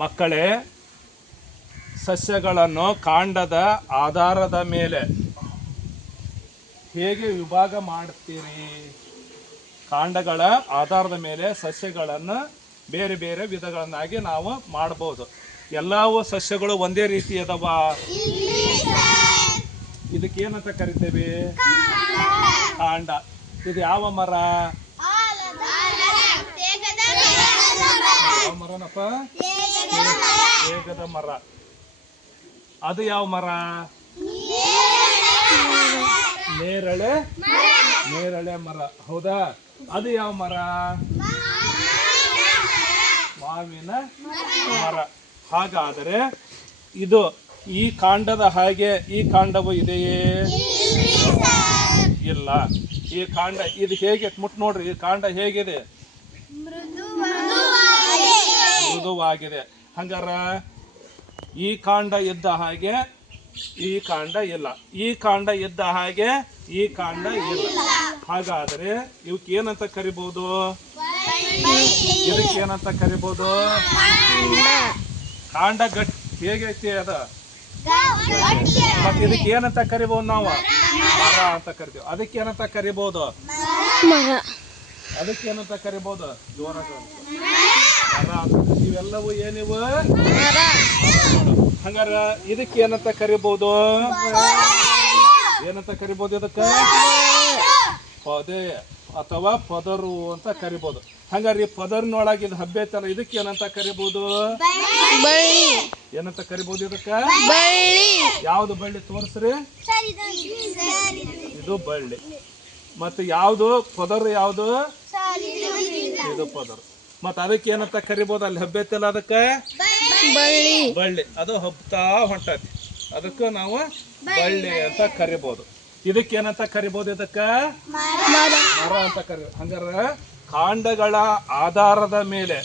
ಮಕ್ಕಳೇ, ಸಸ್ಯಗಳನ್ನು ಕಾಂಡದ ಆಧಾರದ ಮೇಲೆ ಹೇಗೆ ವಿಭಾಗ ಮಾಡ್ತೀರಿ? ಕಾಂಡಗಳ ಆಧಾರದ ಮೇಲೆ ಸಸ್ಯಗಳನ್ನು ಬೇರೆ ಬೇರೆ ವಿಧಗಳನ್ನಾಗಿ ನಾವು ಮಾಡಬಹುದು. ಎಲ್ಲವೂ ಸಸ್ಯಗಳು ಒಂದೇ ರೀತಿ ಅದಾವ? ಇದಕ್ಕೆ ಏನಂತ ಕರಿತೇವೆ? ಕಾಂಡ. ಇದು ಯಾವ ಮರ? ಯಾವ ಮರನಪ್ಪ? ತೇಗದ ಮರ. ಅದು ಯಾವ ಮರ? ನೇರಳೆ ಮರ. ಹೌದಾ? ಅದು ಯಾವ ಮರ? ಮಾವಿನ ಮರ. ಹಾಗಾದರೆ ಇದು ಈ ಕಾಂಡದ ಹಾಗೆ ಈ ಕಾಂಡವು ಇದೆಯೇ? ಇಲ್ಲ. ಈ ಕಾಂಡ ಇದು ಹೇಗೆ ಮುಟ್ ನೋಡ್ರಿ, ಈ ಕಾಂಡ ಹೇಗಿದೆ? ಮೃದುವಾಗಿದೆ. ಹಂಗಾರ ಈ ಕಾಂಡ ಇದ್ದ ಹಾಗೆ ಈ ಕಾಂಡ ಇಲ್ಲ, ಈ ಕಾಂಡ ಇದ್ದ ಹಾಗೆ ಈ ಕಾಂಡ ಇಲ್ಲ. ಹಾಗಾದರೆ ಇವಕ್ಕೆ ಏನಂತ ಕರಿಬಹುದು? ಇದಕ್ಕೆ ಏನಂತ ಕರಿಬಹುದು? ಕಾಂಡ ಗಟ್ಟಿ ಹೇಗೈತಿ ಅದ. ಮತ್ತೆ ಇದಕ್ಕೆ ಏನಂತ ಕರಿಬಹುದು ನಾವು? ಮರ ಅಂತ ಕರಿತೀವಿ. ಅದಕ್ಕೆ ಏನಂತ ಕರಿಬಹುದು? ಅದಕ್ಕೆ ಏನಂತ ಕರಿಬಹುದು? ಜೋರಾಗ ಮರ ಅಂತ. ಇವೆಲ್ಲವೂ ಏನಿವು? ಹಂಗಾರ ಇದಕ್ಕೆ ಏನಂತ ಕರಿಬಹುದು? ಏನಂತ ಕರಿಬಹುದು? ಇದಕ್ಕೆ ಪೊದೆ ಅಥವಾ ಪದರು ಅಂತ ಕರಿಬಹುದು. ಹಂಗಾರೆ ಈ ಪದರ್ನೊಳಗೆ ಇದು ಹಬ್ಬೆ ಐತಲ್ಲ, ಇದಕ್ಕೆ ಏನಂತ ಕರಿಬಹುದು? ಏನಂತ ಕರಿಬಹುದು? ಇದಕ್ಕೆ ಯಾವ್ದು ಬಳ್ಳಿ ತೋರಿಸ್ರಿ? ಇದು ಬಳ್ಳಿ. ಮತ್ತೆ ಯಾವ್ದು ಪದರು? ಯಾವ್ದು? ಇದು ಪದರು. ಮತ್ತ ಅದಕ್ಕೆ ಏನಂತ ಕರಿಬಹುದು? ಅಲ್ಲಿ ಹಬ್ಬೆ ಐತಲ್ಲ, ಅದಕ್ಕೆ ಬಳ್ಳಿ. ಅದು ಹಬ್ತಾ ಹೊಂಟತಿ, ಅದಕ್ಕೆ ನಾವು ಬಳ್ಳಿ ಅಂತ ಕರಿಬಹುದು. ಇದಕ್ಕೆ ಏನಂತ ಕರಿಬಹುದು? ಇದಕ್ಕೆ ಮರ ಅಂತ ಕರಿಬಹುದು. ಹಂಗಾರ ಕಾಂಡಗಳ ಆಧಾರದ ಮೇಲೆ,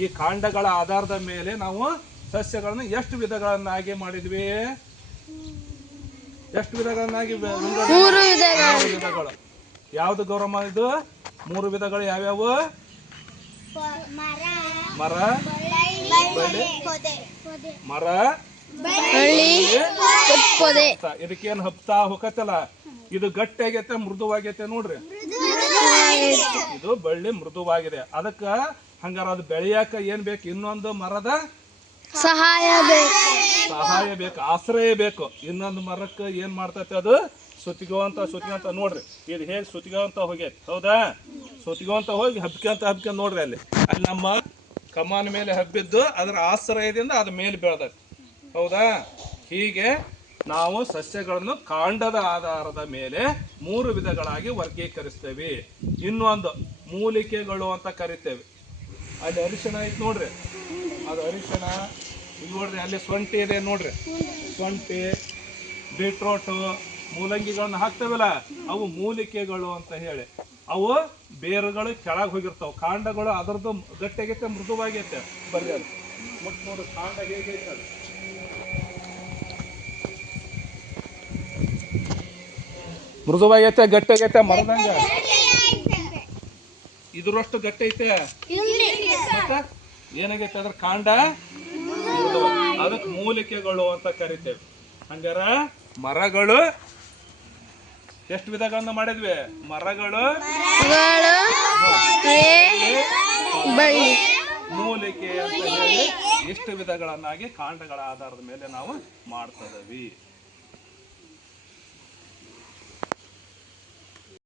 ಈ ಕಾಂಡಗಳ ಆಧಾರದ ಮೇಲೆ ನಾವು ಸಸ್ಯಗಳನ್ನು ಎಷ್ಟು ವಿಧಗಳನ್ನಾಗಿ ಮಾಡಿದ್ವಿ? ಎಷ್ಟು ವಿಧಗಳನ್ನಾಗಿ? 3 ವಿಧಗಳು. ಯಾವ್ದು ಗೌರಮ್ಮ ಇದು? 3 ವಿಧಗಳು ಯಾವ್ಯಾವು? ಮರ, ಬಳ್ಳಿ, ಮರ, ಪೊದೆ. ಇದಕ್ಕೇನು ಹಬ್ತಾ ಹೋಗತ್ತಲ್ಲ, ಇದು ಗಟ್ಟಿಯಾಗೈತೆ ಮೃದುವಾಗೈತೆ ನೋಡ್ರಿ. ಇದು ಬಳ್ಳಿ ಮೃದುವಾಗಿದೆ. ಅದಕ್ಕ ಹಂಗಾರ ಅದು ಬೆಳೆಯಾಕ ಏನ್ ಬೇಕು? ಇನ್ನೊಂದು ಮರದ ಸಹಾಯ ಬೇಕು, ಆಶ್ರಯ ಬೇಕು. ಇನ್ನೊಂದು ಮರಕ್ಕೆ ಏನ್ ಮಾಡ್ತೈತೆ? ಅದು ಸುತ್ತಿಗೋಂತ ನೋಡ್ರಿ. ಇದು ಹೇಗೆ ಸುತ್ತಿಗೋಂತ ಹೋಗೈತಿ. ಹೌದಾ? ಸುತ್ತಿಗೋಂತ ಹೋಗಿ ಹಬ್ಕೊಂತ ನೋಡ್ರಿ. ಅಲ್ಲಿ ನಮ್ಮ ಕಮಾನ್ ಮೇಲೆ ಹಬ್ಬಿದ್ದು ಅದರ ಆಶ್ರಯದಿಂದ ಅದ ಮೇಲೆ ಬೆಳೆದೈತಿ. ಹೌದಾ? ಹೀಗೆ ನಾವು ಸಸ್ಯಗಳನ್ನು ಕಾಂಡದ ಆಧಾರದ ಮೇಲೆ 3 ವಿಧಗಳಾಗಿ ವರ್ಗೀಕರಿಸ್ತೇವೆ. ಇನ್ನೊಂದು ಮೂಲಿಕೆಗಳು ಅಂತ ಕರಿತೇವೆ. ಅಲ್ಲಿ ಅರಿಶಿಣ ಐತಿ ನೋಡ್ರಿ, ಅದು ಅರಿಶಿಣ. ಇಲ್ಲಿ ನೋಡ್ರಿ, ಅಲ್ಲಿ ಶುಂಠಿ ಇದೆ ನೋಡ್ರಿ. ಶುಂಠಿ, ಬೀಟ್ರೋಟು, ಮೂಲಂಗಿಗಳನ್ನ ಹಾಕ್ತೇವಲ್ಲ, ಅವು ಮೂಲಿಕೆಗಳು ಅಂತ ಹೇಳಿ. ಅವು ಬೇರುಗಳು ಕೆಳಗೆ ಹೋಗಿರ್ತಾವ. ಕಾಂಡಗಳು ಅದರದ್ದು ಗಟ್ಟಿಯಾಗೈತೆ, ಮೃದುವಾಗೈತೆ. ಬರ್ರಿ ಅದು ಮುಟ್ ನೋಡ್ರಿ, ಕಾಂಡ ಹೇಗೈತೆ ಅದು. ಮೃದುವಾಗೈತೆ, ಗಟ್ಟಿಯಾಗೈತೆ, ಮರದಂಗ. ಇದ್ರಷ್ಟು ಗಟ್ಟಿ ಐತೆ. ಏನಾಗೈತೆ ಅದ್ರ ಕಾಂಡ? ಅದಕ್ಕೆ ಮೂಲಿಕೆಗಳು ಅಂತ ಕರಿತೇವೆ. ಹಂಗಾರ ಮರಗಳು ಎಷ್ಟು ವಿಧಗಳನ್ನ ಮಾಡಿದ್ವಿ? ಮರಗಳು, ಮೂಲಿಕೆ ಅಂತ ಹೇಳಿ ಇಷ್ಟು ವಿಧಗಳನ್ನಾಗಿ ಕಾಂಡಗಳ ಆಧಾರದ ಮೇಲೆ ನಾವು ಮಾಡ್ತಿದ್ದೀವಿ.